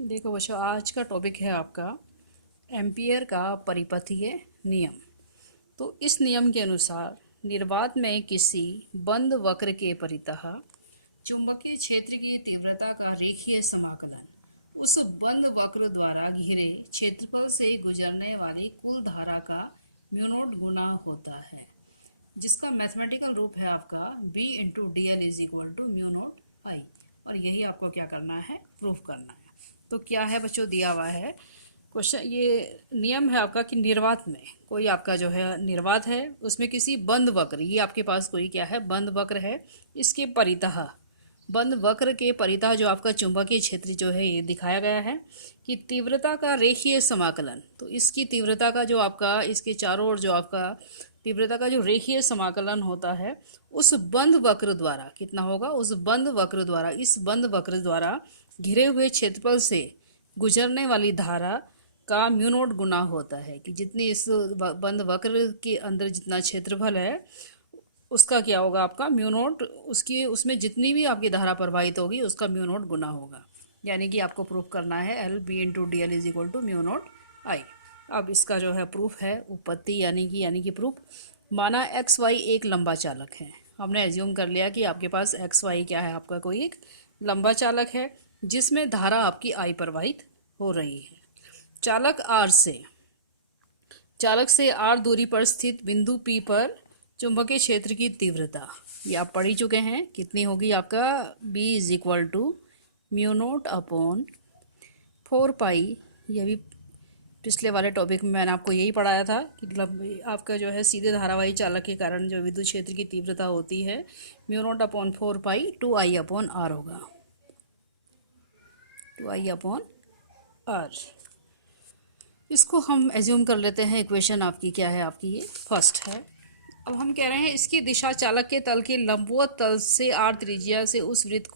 देखो बच्चों, आज का टॉपिक है आपका एम्पियर का परिपथीय नियम। तो इस नियम के अनुसार निर्वात में किसी बंद वक्र के परितः चुंबकीय क्षेत्र की तीव्रता का रेखीय समाकलन उस बंद वक्र द्वारा घिरे क्षेत्रफल से गुजरने वाली कुल धारा का म्यू नॉट गुना होता है, जिसका मैथमेटिकल रूप है आपका B into D L is equal to mu not I. और यही आपको क्या करना है, प्रूफ करना है। तो क्या है बच्चों, दिया हुआ है क्वेश्चन, ये नियम है आपका कि निर्वात में कोई आपका जो है निर्वात है, उसमें किसी बंद वक्र, ये आपके पास कोई क्या है, बंद वक्र है, इसके परितः बंद वक्र के परितः जो आपका चुंबकीय क्षेत्र जो है ये दिखाया गया है कि तीव्रता का रेखीय समाकलन। तो इसकी तीव्रता का जो आपका, इसके चारों ओर जो आपका तीव्रता का जो रेखीय समाकलन होता है उस बंद वक्र द्वारा कितना होगा, उस बंद वक्र द्वारा, इस बंद वक्र द्वारा घिरे हुए क्षेत्रफल से गुजरने वाली धारा का म्यू नॉट गुना होता है कि जितनी इस बंद वक्र के अंदर जितना क्षेत्रफल है उसका क्या होगा, आपका म्यू नॉट, उसकी उसमें जितनी भी आपकी धारा प्रवाहित होगी उसका म्यू नॉट गुना होगा। यानी कि आपको प्रूफ करना है L B into D L is equal to mu not I. अब इसका जो है प्रूफ है उपपत्ति, यानी कि प्रूफ। माना एक्स वाई एक लंबा चालक है। हमने एज्यूम कर लिया कि आपके पास एक्स वाई क्या है, आपका कोई एक लंबा चालक है जिसमें धारा आपकी आई प्रवाहित हो रही है। चालक से आर दूरी पर स्थित बिंदु पी पर चुंबकीय क्षेत्र की तीव्रता, ये आप पढ़ ही चुके हैं, कितनी होगी आपका B is equal to mu naught upon 4 pi. ये भी पिछले वाले टॉपिक में मैंने आपको यही पढ़ाया था कि आपका जो है सीधे धारावाही चालक के कारण जो विद्युत क्षेत्र की तीव्रता होती है mu naught upon 4 pi 2I upon r होगा, 2I अपॉन आर। इसको हम एज्यूम कर लेते हैं, इक्वेशन आपकी क्या है, आपकी ये फर्स्ट है। अब हम कह रहे हैं इसकी दिशा चालक के तल के लंबवत तल से आर त्रिज्या से उस वृत्त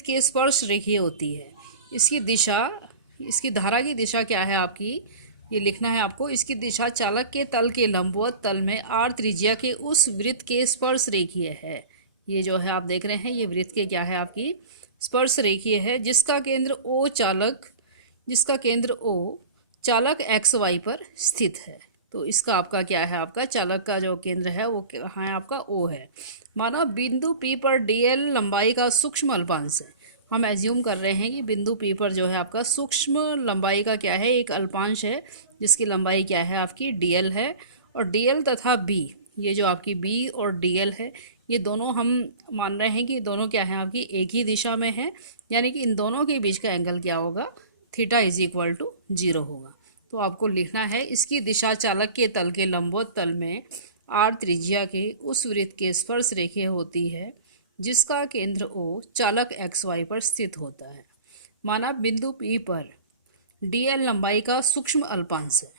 के स्पर्श रेखीय होती है। इसकी दिशा, इसकी धारा की दिशा क्या है आपकी, ये लिखना है आपको। इसकी दिशा चालक के तल के लंबवत तल में आर त्रिज्या के उस वृत्त के स्पर्श रेखीय है। ये जो है आप देख रहे हैं, ये वृत्त के क्या है, आपकी स्पर्श रेखीय है, जिसका केंद्र O चालक एक्स वाई पर स्थित है। तो इसका आपका क्या है, आपका चालक का जो केंद्र है वो कहाँ है, आपका O है। माना बिंदु P पर dl लंबाई का सूक्ष्म अल्पांश है। हम एज्यूम कर रहे हैं कि बिंदु P पर जो है आपका सूक्ष्म लंबाई का क्या है, एक अल्पांश है जिसकी लंबाई क्या है, आपकी dl है। और dl तथा B, ये जो आपकी B और dl है, ये दोनों हम मान रहे हैं कि दोनों क्या है, आपकी एक ही दिशा में है। यानी कि इन दोनों के बीच का एंगल क्या होगा, थीटा इज इक्वल टू 0 होगा। तो आपको लिखना है इसकी दिशा चालक के तल के लंबवत तल में आर त्रिज्या के उस वृत्त के स्पर्श रेखीय होती है जिसका केंद्र O चालक एक्स वाई पर स्थित होता है। माना बिंदु P पर dl लंबाई का सूक्ष्म अल्पांश है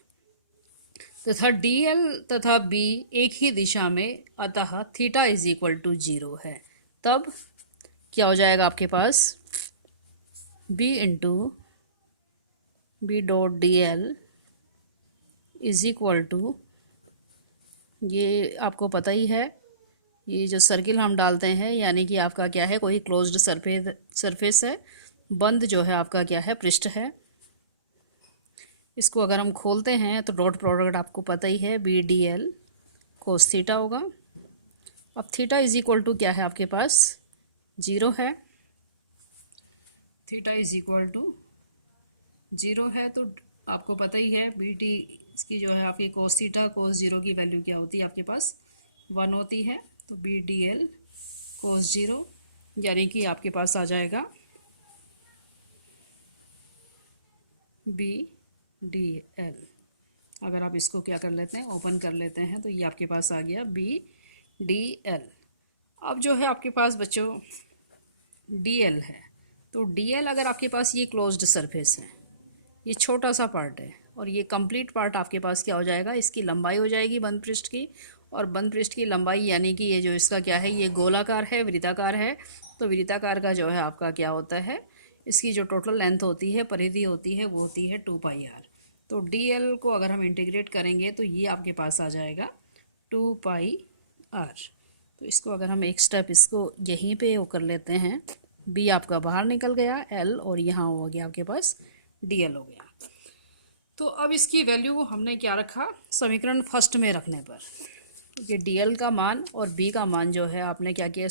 तथा dl तथा B एक ही दिशा में, अतः थीटा इज इक्वल टू 0 है। तब क्या हो जाएगा आपके पास, B into B dot D L is equal to, ये आपको पता ही है, ये जो सर्किल हम डालते हैं यानी कि आपका क्या है, कोई क्लोज्ड सरफेस है, बंद जो है आपका क्या है, पृष्ठ है। इसको अगर हम खोलते हैं तो डॉट प्रोडक्ट आपको पता ही है B d l cos theta होगा। अब थीटा इज इक्वल टू क्या है आपके पास, 0 है। थीटा इज इक्वल टू 0 है तो आपको पता ही है बी टी, इसकी जो है आपकी कोस थीटा कोस 0 की वैल्यू क्या होती है, आपके पास 1 होती है। तो बी डी एल कोस 0 यानी कि आपके पास आ जाएगा बी डी एल। अगर आप इसको क्या कर लेते हैं, ओपन कर लेते हैं, तो ये आपके पास आ गया बी डी एल। अब जो है आपके पास बच्चों डी एल है, तो डी एल अगर आपके पास ये क्लोज्ड सरफेस है, ये छोटा सा पार्ट है, और ये कंप्लीट पार्ट आपके पास क्या हो जाएगा, इसकी लंबाई हो जाएगी बंद पृष्ठ की। और बंद पृष्ठ की लंबाई यानी कि ये जो इसका क्या है, ये गोलाकार है, वृत्ताकार है। तो वृत्ताकार का जो है आपका क्या होता है, इसकी जो टोटल लेंथ होती है, परिधि होती है, वो होती है 2 पाई आर। तो डी एल को अगर हम इंटीग्रेट करेंगे तो ये आपके पास आ जाएगा 2 पाई आर। तो इसको अगर हम एक स्टेप इसको यहीं पे वो कर लेते हैं, बी आपका बाहर निकल गया एल, और यहाँ हो गया आपके पास डी एल हो गया। तो अब इसकी वैल्यू को हमने क्या रखा, समीकरण फर्स्ट में रखने पर ये डी एल का मान और बी का मान जो है आपने क्या किया,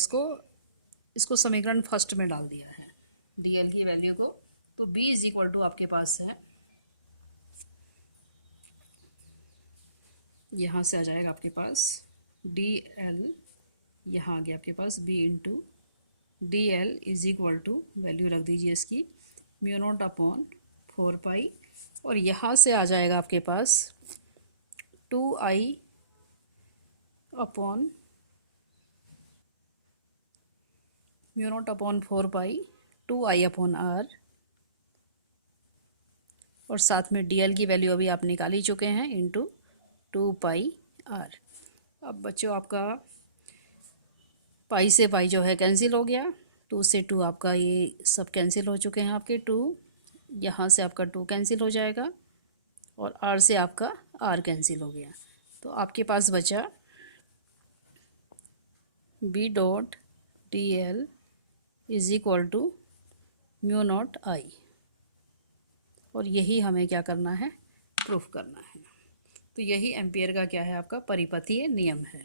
इसको समीकरण फर्स्ट में डाल दिया है डी एल की वैल्यू को। तो बी इज इक्वल टू आपके पास है, यहाँ से आ जाएगा आपके पास डी एल, यहाँ आ गया आपके पास B into D L is equal to, value रख दीजिए इसकी म्यू नॉट अपॉन 4 पाई, और यहाँ से आ जाएगा आपके पास 2i upon mu naught upon 4 pi 2i upon r, और साथ में डी एल की वैल्यू अभी आप निकाल ही चुके हैं इंटू 2 पाई आर। अब बच्चों आपका पाई से पाई जो है कैंसिल हो गया, 2 से 2 आपका ये सब कैंसिल हो चुके हैं आपके 2, यहाँ से आपका 2 कैंसिल हो जाएगा, और आर से आपका आर कैंसिल हो गया। तो आपके पास बचा B dot D L is equal to mu not I, और यही हमें क्या करना है, प्रूफ करना है। तो यही एम्पियर का क्या है, आपका परिपथीय नियम है।